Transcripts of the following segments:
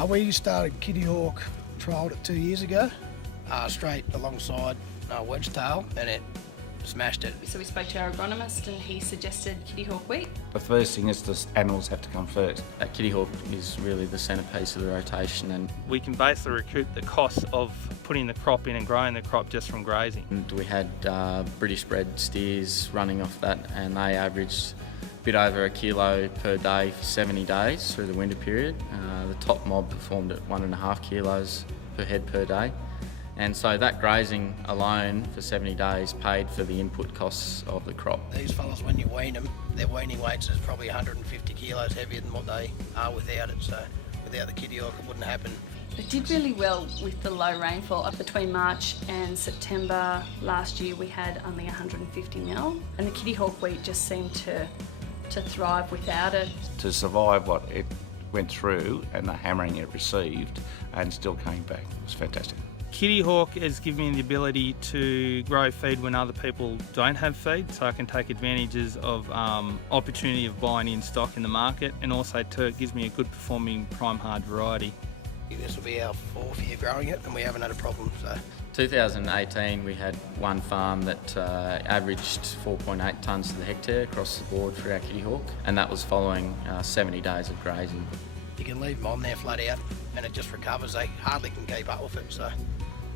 We started Kittyhawk, trialled it 2 years ago, straight alongside wedgetail, and it smashed it. So we spoke to our agronomist and he suggested Kittyhawk wheat. The first thing is the animals have to come first. Kittyhawk is really the centrepiece of the rotation, and we can basically recoup the cost of putting the crop in and growing the crop just from grazing. And we had British bred steers running off that, and they averaged a bit over 1 kilo per day for 70 days through the winter period. The top mob performed at 1.5 kilos per head per day. And so that grazing alone for 70 days paid for the input costs of the crop. These fellas, when you wean them, their weaning weights is probably 150 kilos heavier than what they are without it. So without the Kittyhawk, it wouldn't happen. It did really well with the low rainfall. Between March and September last year, we had only 150 mil, and the Kittyhawk wheat just seemed to thrive without it. To survive what it went through and the hammering it received and still came back, it was fantastic. Kittyhawk has given me the ability to grow feed when other people don't have feed, so I can take advantages of opportunity of buying in stock in the market, and also it gives me a good performing prime hard variety. This will be our 4th year growing it, and we haven't had a problem. So 2018 we had one farm that averaged 4.8 tonnes to the hectare across the board for our Kittyhawk, and that was following 70 days of grazing. You can leave them on there flat out and it just recovers. They hardly can keep up with it. So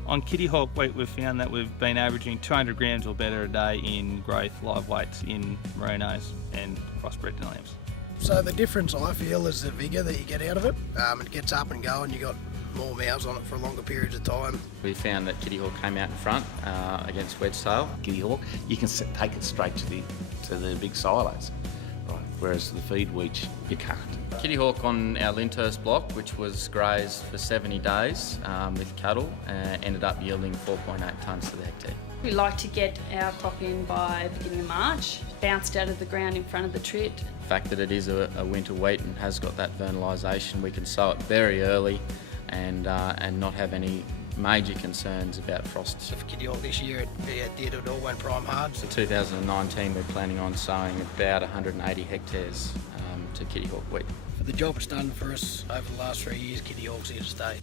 on Kittyhawk wheat, we've found that we've been averaging 200 grams or better a day in growth live weights in merinos and crossbred lambs. So the difference I feel is the vigour that you get out of it. It gets up and going, you got more mouths on it for longer periods of time. We found that Kittyhawk came out in front against wedgetail. Kittyhawk, you can take it straight to the big silos, right? Whereas the feed wheat, you can't. Kittyhawk on our Lyndhurst block, which was grazed for 70 days with cattle, ended up yielding 4.8 tonnes to the hectare. We like to get our crop in by the beginning of March, bounced out of the ground in front of the trit. The fact that it is a winter wheat and has got that vernalisation, we can sow it very early and not have any major concerns about frost. So for Kittyhawk this year, it all went prime hard. In 2019 we're planning on sowing about 180 hectares to Kittyhawk wheat. For the job it's done for us over the last 3 years, Kittyhawk's here to stay.